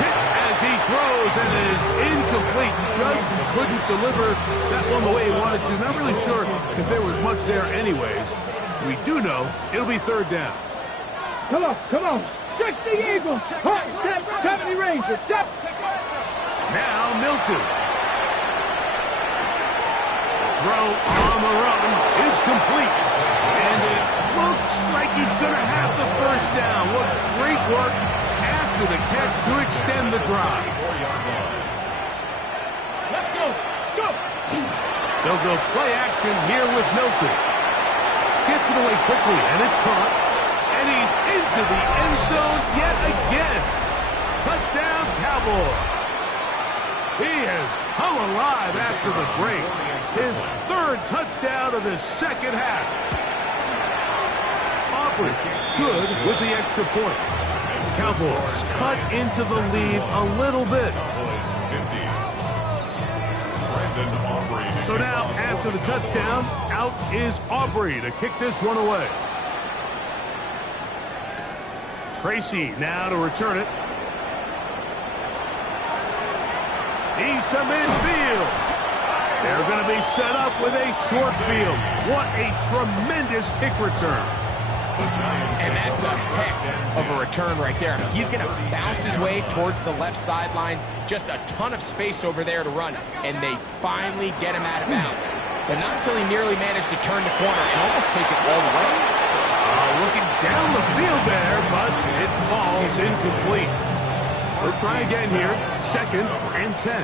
Hit as he throws and is incomplete. Just couldn't deliver that one the way he wanted to. Not really sure if there was much there anyways. We do know it'll be third down. Come on, come on. Stretch the Eagles. Hard step, 70 Rangers. Step. Now Milton. Throw on the run is complete. And it looks like he's going to have the first down. What great work after the catch to extend the drive. Let's go. Let's go. They'll go play action here with Milton. Gets it away quickly, and it's caught. And he's into the end zone yet again. Touchdown, Cowboys. He has come alive after the break. His third touchdown of the second half. Aubrey, good with the extra point. Cowboys cut into the lead a little bit. So now, after the touchdown, out is Aubrey to kick this one away. Tracy now to return it. He's to midfield. They're going to be set up with a short field. What a tremendous kick return. And that's a heck of a return right there. I mean, he's going to bounce his way towards the left sideline. Just a ton of space over there to run. And they finally get him out of bounds. But not until he nearly managed to turn the corner and almost take it all the way. Looking down the field there, but it falls incomplete. We'll try again here. Second and 10.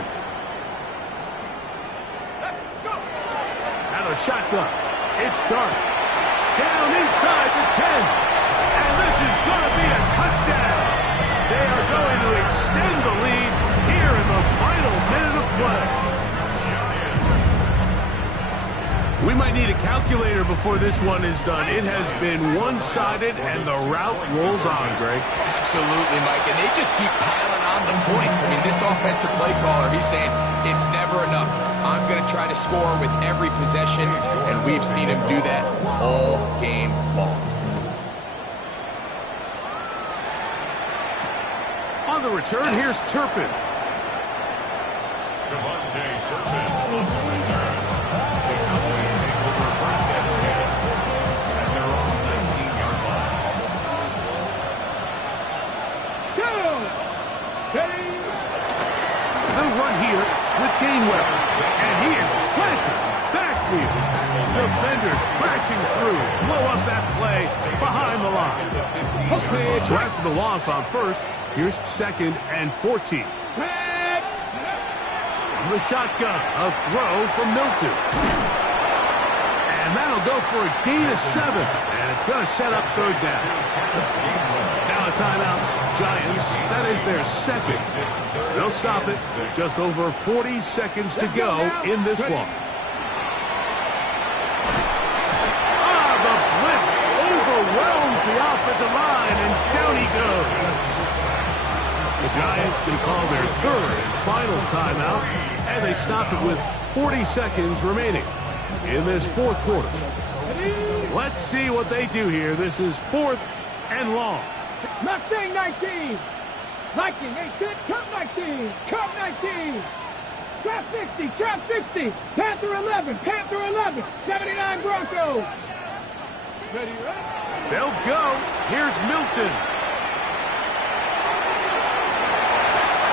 Out of shotgun. It's dark. Down inside the 10. And this is going to be a touchdown. They are going to extend the lead here in the final minute of play. We might need a calculator before this one is done. It has been one-sided, and the route rolls on, Greg. Absolutely, Mike. And they just keep piling on the points. I mean, this offensive play caller, he's saying it's never enough. I'm going to try to score with every possession, and we've seen him do that all game long. On the return, here's Turpin. Devontae Turpin on the return. The Cowboys take over first and 10 at their own 19-yard line. Go. Steady. They'll run here with Gainwell. And he is planted. Backfield. Defenders crashing through. Blow up that play behind the line. Okay. So after the loss on first, here's second and 14. From the shotgun, a throw from Milton. And that'll go for a gain of 7. And it's going to set up third down. Now a timeout. Giants, that is their second. They'll stop it. Just over 40 seconds to go in this one. The blitz overwhelms the offensive line, and down he goes. The Giants can call their third and final timeout, and they stop it with 40 seconds remaining in this fourth quarter. Let's see what they do here. This is fourth and long. Mustang 19. Viking 18. Cup 19. Cup 19. Trap 60. Trap 60. Panther 11. Panther 11. 79 Broncos. Ready, right? They'll go. Here's Milton.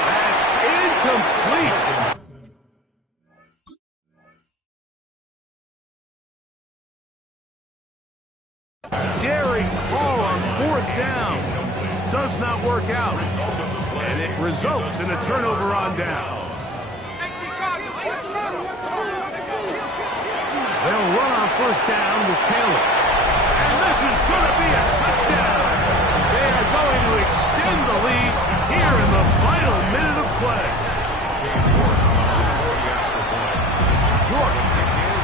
That's incomplete. Daring call on fourth down. Does not work out. And it results in a turnover on down. They'll run on first down with Taylor. And this is going to be a touchdown. They are going to extend the lead here in the final minute of play. York,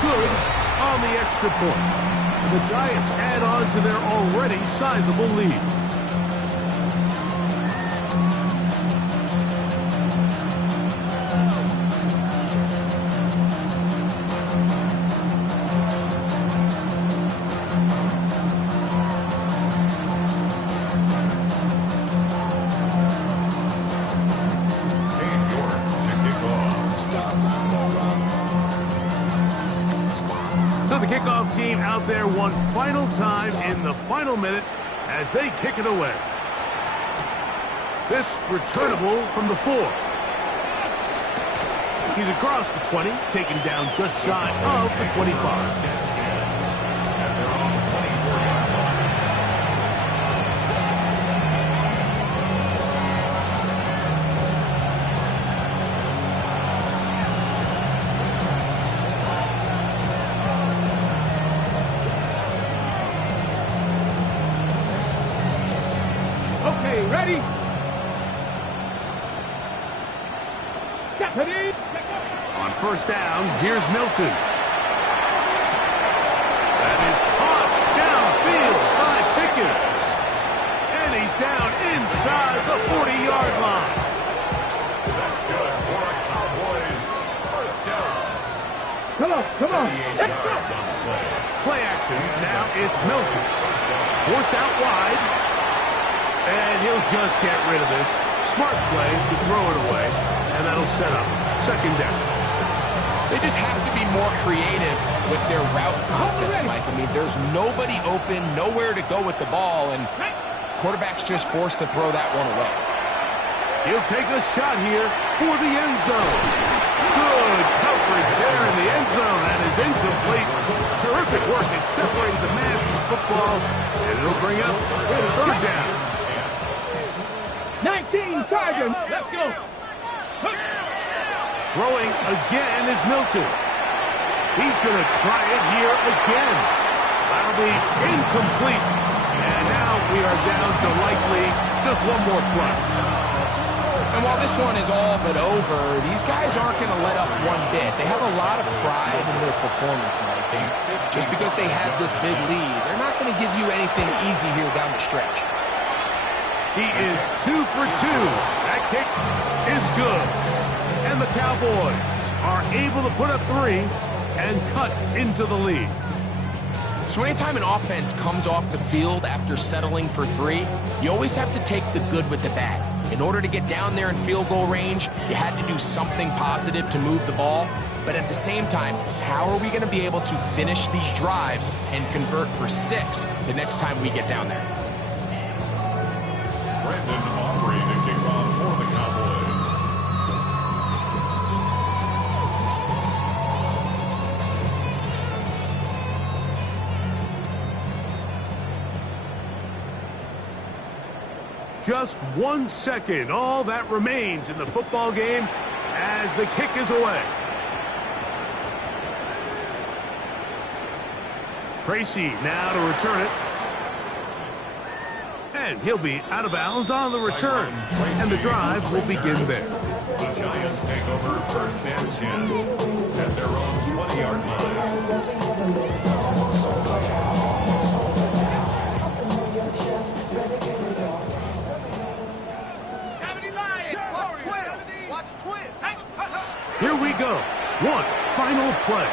good on the extra point. And the Giants add on to their already sizable lead. So the kickoff team out there one final time in the final minute as they kick it away. This returnable from the 4. He's across the 20, taken down just shy of the 25. Okay, ready? Deputy! On first down, here's Milton. That is caught downfield by Pickens. And he's down inside the 40-yard line. That's good for a Cowboys first down. Come on, come on. 38 yards on the play. Play action, now it's Milton. Forced out wide. And he'll just get rid of this. Smart play to throw it away. And that'll set up second down. They just have to be more creative with their route concepts, Mike. I mean, there's nobody open, nowhere to go with the ball, and quarterback's just forced to throw that one away. He'll take a shot here for the end zone. Good coverage there in the end zone. That is incomplete. Terrific work is separating the man from the football, and it'll bring up third down. 19 Chargers. Let's go. Throwing again is Milton. He's going to try it here again. That'll be incomplete. And now we are down to likely just one more plus. And while this one is all but over, these guys aren't going to let up one bit. They have a lot of pride in their performance, Mike. And just because they have this big lead, they're not going to give you anything easy here down the stretch. He is 2 for 2. That kick is good. And the Cowboys are able to put up 3 and cut into the lead. So anytime an offense comes off the field after settling for 3, you always have to take the good with the bad. In order to get down there in field goal range, you had to do something positive to move the ball. But at the same time, how are we going to be able to finish these drives and convert for 6 the next time we get down there? Brandon Aubrey to kick off for the Cowboys. Just 1 second, all that remains in the football game as the kick is away. Tracy now to return it. And he'll be out of bounds on the return. And the drive will begin there. The Giants take over first and 10 at their own 20-yard line. Here we go. One final play.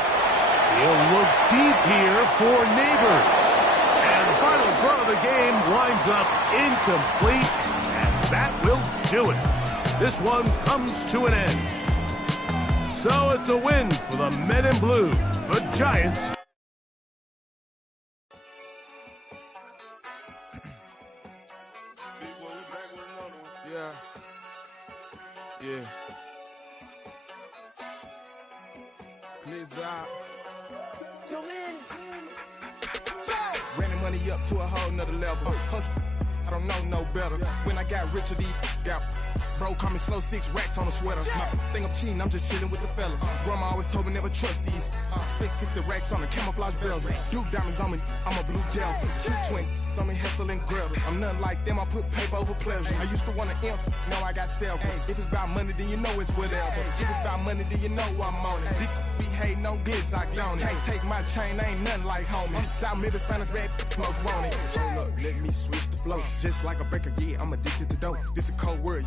He'll look deep here for Neighbors. And the final throw of the game winds up incomplete. And that will do it. This one comes to an end. So it's a win for the Men in Blue, the Giants. Yeah. Running money up to a whole nother level. I don't know no better. When I got richer, these got bro, call me slow, 6 racks on a sweater. My think I'm cheating, I'm just chilling with the fellas. Grandma always told me never trust these. Spent 60 racks on the camouflage bells. Duke diamonds on me, I'm a blue devil. 220 on me, Hessel and Gretel. I'm nothing like them, I put paper over pleasure. I used to want to imp, now I got self. If it's about money, then you know it's whatever. If it's about money, then you know I'm on it. This be hating no glitz, I don't. Can't take my chain, ain't nothing like homie. South Middle Spanish red, most want it. Hold up, let me switch the flow. Just like a breaker, yeah, I'm addicted to dope. This a cold word.